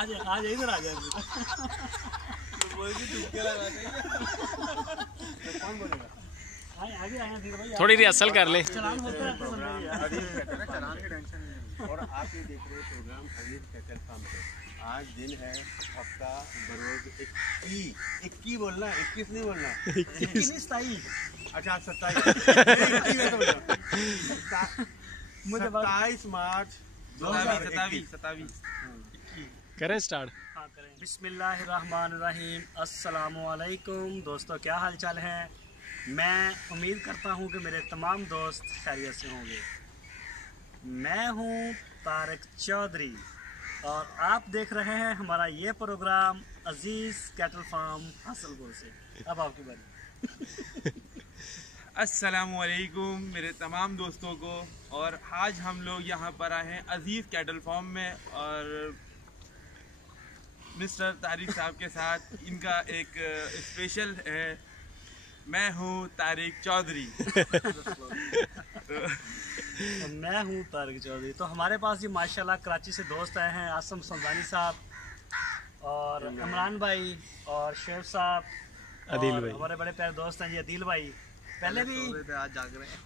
आज इधर आ जाए। कौन बोलेगा? आगे आए भाई, थोड़ी रिहर्सल कर ले। चलान होता है चलान की टेंशन नहीं। और आप ये देख रहे प्रोग्राम अजीज कैटल फार्म पे। आज दिन है हफ्ता बरोज 21 बोलना, 21 नहीं बोलना, 27। अच्छा 27 मार्च 2027। करें स्टार्ट। हाँ करें। बिस्मिल्लाहिर्रहमानिर्रहीम। अस्सलामुअलैकुम दोस्तों, क्या हाल चाल है? मैं उम्मीद करता हूँ कि मेरे तमाम दोस्त खैरियत से होंगे। मैं हूँ तारिक चौधरी और आप देख रहे हैं हमारा ये प्रोग्राम अजीज़ कैटल फार्म हासलपुर से। अब आपकी बारी। अस्सलामुअलैकुम मेरे तमाम दोस्तों को। और आज हम लोग यहाँ पर आए हैं अजीज़ कैटल फार्म में और मिस्टर तारिक साहब के साथ। इनका एक स्पेशल है, मैं हूँ तारिक चौधरी। तो मैं हूँ तारिक चौधरी। तो हमारे पास जी माशाल्लाह कराची से दोस्त आए हैं, आसम समदानी साहब और इमरान भाई और शेफ साहब, अदील और भाई। हमारे बड़े प्यारे दोस्त हैं जी अदील भाई। पहले भी आज जाग रहे हैं।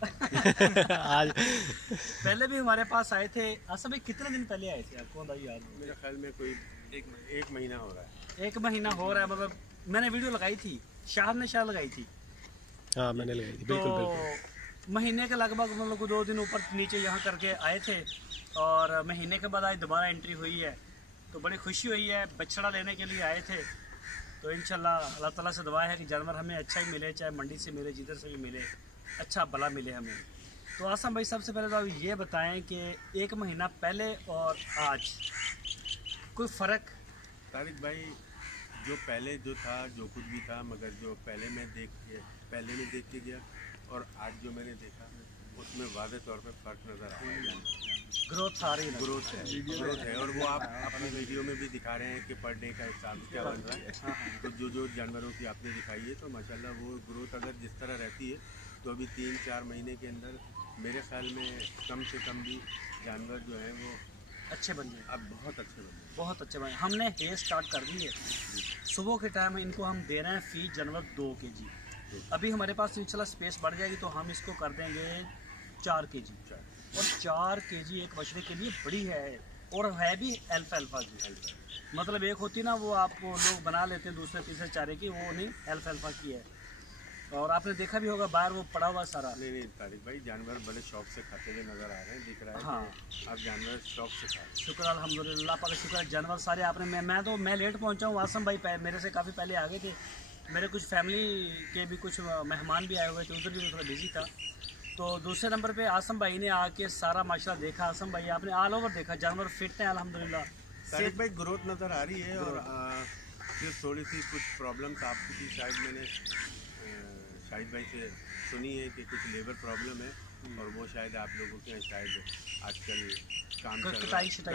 आज पहले भी हमारे पास आए थे। आसम भाई कितने दिन पहले आए थे, आपको अंदाजा याद हो? मेरे ख्याल में कोई एक महीना हो रहा है। 1 महीना हो रहा है, मतलब मैंने वीडियो लगाई थी, शाह ने शाह लगाई थी। हाँ मैंने लगाई थी, तो बिल्कुल बिल्कुल। महीने के लगभग हम लोग 2 दिन ऊपर नीचे यहाँ करके आए थे और महीने के बाद आज दोबारा एंट्री हुई है। तो बड़ी खुशी हुई है, बछड़ा लेने के लिए आए थे। तो इंशाल्लाह अल्लाह ताला से दुआ है कि जानवर हमें अच्छा ही मिले, चाहे मंडी से मिले, जिधर से भी मिले, अच्छा भला मिले हमें। तो आसम भाई सबसे पहले तो आप ये बताएं कि 1 महीना पहले और आज कोई फ़र्क? तारिक भाई, जो पहले जो था जो कुछ भी था, मगर जो पहले में देख के गया और आज जो मैंने देखा उसमें वाज़ेह तौर पे फ़र्क नज़र आ रहा है। ग्रोथ आ रही है? ग्रोथ है और वो आप अपनी वीडियो में भी दिखा रहे हैं कि पर डे का हिसाब क्या बन रहा है। तो जो जानवरों की आपने दिखाई है तो माशाल्लाह वो ग्रोथ अगर जिस तरह रहती है तो अभी 3-4 महीने के अंदर मेरे ख्याल में कम से कम भी जानवर जो हैं वो अच्छे बन गए, अब बहुत अच्छे बन गए। बहुत अच्छे बने। हमने हेयर स्टार्ट कर दी है। सुबह के टाइम इनको हम दे रहे हैं फीड जानवर 2 kg। अभी हमारे पास इंशाल्लाह स्पेस बढ़ जाएगी तो हम इसको कर देंगे 4 kg। और 4 kg एक बछड़े के लिए बड़ी है और है भी अल्फा की। मतलब एक होती ना वो आपको लोग बना लेते हैं दूसरे तीसरे चारे की, वो नहीं, अल्फा की है। और आपने देखा भी होगा बाहर वो पड़ा हुआ सारा। नहीं तारिक भाई, जानवर बड़े शौक से खाते हुए नज़र आ रहे हैं, दिख रहा है। हाँ, कि आप जानवर शौक से खा रहे हैं। शुक्र अल्हम्दुलिल्लाह पाक का शुक्र है। जानवर सारे आपने मैं लेट पहुंचा हूँ। आसम भाई मेरे से काफ़ी पहले आ गए थे। मेरे कुछ फैमिली के भी कुछ मेहमान भी आए हुए थे, उधर भी थोड़ा बिजी था। तो दूसरे नंबर पे आसम भाई ने आके सारा माशाल्लाह देखा। आसम भाई आपने ऑल ओवर देखा, जानवर फिट हैं अल्हम्दुलिल्लाह। तारिक भाई, ग्रोथ नज़र आ रही है और फिर थोड़ी सी कुछ प्रॉब्लम्स आपकी शायद मैंने शाहिद भाई से सुनी है कि कुछ लेबर प्रॉब्लम है और वो शायद आप लोगों के यहाँ शायद आजकल काम कटाई चल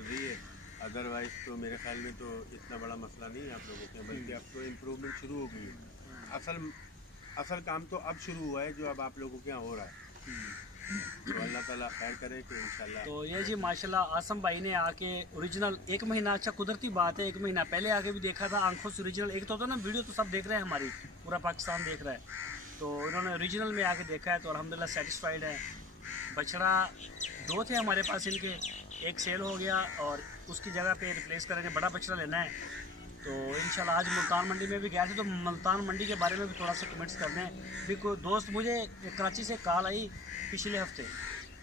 रही है। अदरवाइज तो मेरे ख्याल में तो इतना बड़ा मसला नहीं है आप लोगों के यहाँ, बल्कि अब तो इम्प्रूवमेंट शुरू हो गई है। असल काम तो अब शुरू हुआ है जो अब आप लोगों के यहाँ हो रहा है। तो अल्लाह ताला खैर करे कि इंशाल्लाह। तो ये जी माशाल्लाह आसम भाई ने आके ओरिजिनल 1 महीना, अच्छा कुदरती बात है 1 महीना पहले आके भी देखा था आंखों से ओरिजिनल। एक तो होता ना वीडियो तो सब देख रहे हैं, हमारी पूरा पाकिस्तान देख रहा है, तो इन्होंने ओरिजिनल में आके देखा है तो अल्हम्दुलिल्लाह सेटिस्फाइड है। बछड़ा 2 थे हमारे पास इनके, एक सेल हो गया और उसकी जगह पे रिप्लेस करेंगे, बड़ा बछड़ा लेना है। तो इंशाल्लाह आज मुल्तान मंडी में भी गए थे तो मुल्तान मंडी के बारे में भी थोड़ा सा कमेंट्स कर दें। भी कोई दोस्त मुझे कराची से कॉल आई पिछले हफ्ते,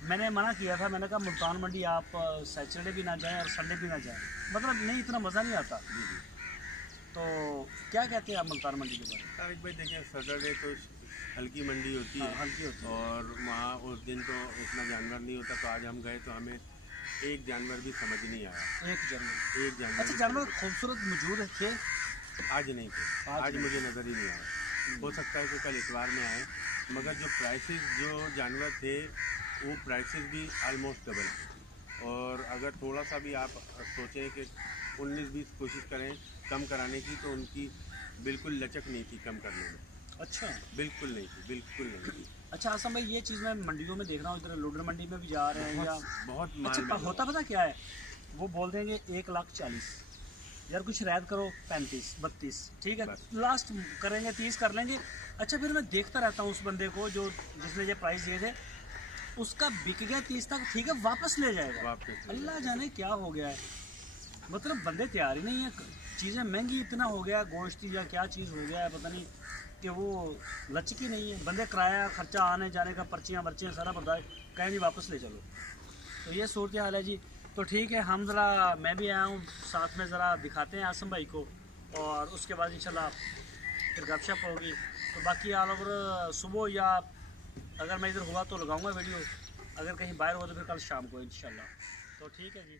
मैंने मना किया था, मैंने कहा मुल्तान मंडी आप सैटरडे भी ना जाएं और संडे भी ना जाएं, मतलब नहीं इतना मज़ा नहीं आता। तो क्या कहते हैं आप मुल्तान मंडी के बारे में? तारिक भाई देखिए, सैटरडे तो हल्की मंडी होती है, हल्की होती है और वहाँ उस दिन तो उतना जानवर नहीं होता। तो आज हम गए तो हमें एक जानवर भी समझ नहीं आया। एक जानवर अच्छा, जानवर जानवर खूबसूरत मौजूद थे? आज नहीं थे, आज मुझे नज़र ही नहीं आया। हो सकता है कि कल इतवार में आए, मगर जो प्राइसेस जो जानवर थे वो प्राइसेस भी आलमोस्ट डबल थे। और अगर थोड़ा सा भी आप सोचें कि 19-20 कोशिश करें कम कराने की तो उनकी बिल्कुल लचक नहीं थी कम करने में। अच्छा, बिल्कुल नहीं थी, बिल्कुल नहीं थी। अच्छा आसम भाई, ये चीज़ मैं मंडियों में देख रहा हूँ, इधर लोडर मंडी में भी जा रहे हैं या बहुत अच्छा, होता पता क्या है, वो बोल देंगे 1,40,000 यार कुछ रैद करो 35 32, ठीक है, बस। लास्ट करेंगे 30 कर लेंगे। अच्छा फिर मैं देखता रहता हूँ उस बंदे को जो जिसने ये प्राइस दिए थे, उसका बिक गया 30 तक, ठीक है, वापस ले जाएगा। वापस ले अल्लाह जाने क्या हो गया है, मतलब बंदे तैयार ही नहीं है, चीज़ें महंगी इतना हो गया, गोश्त या क्या चीज़ हो गया है पता नहीं, कि वो लचकी नहीं है। बंदे किराया खर्चा आने जाने का, पर्चियाँ वर्चियाँ सारा बर्दाश्त, कहीं नहीं वापस ले चलो। तो ये सूरत हाल है जी। तो ठीक है, हम ज़रा, मैं भी आया हूँ साथ में, ज़रा दिखाते हैं आसम भाई को, और उसके बाद इंशाल्लाह फिर गपशप होगी। तो बाकी आप अगर सुबह या अगर मैं इधर हुआ तो लगाऊंगा वीडियो, अगर कहीं बाहर हुआ तो फिर कल शाम को इंशाल्लाह। तो ठीक है जी।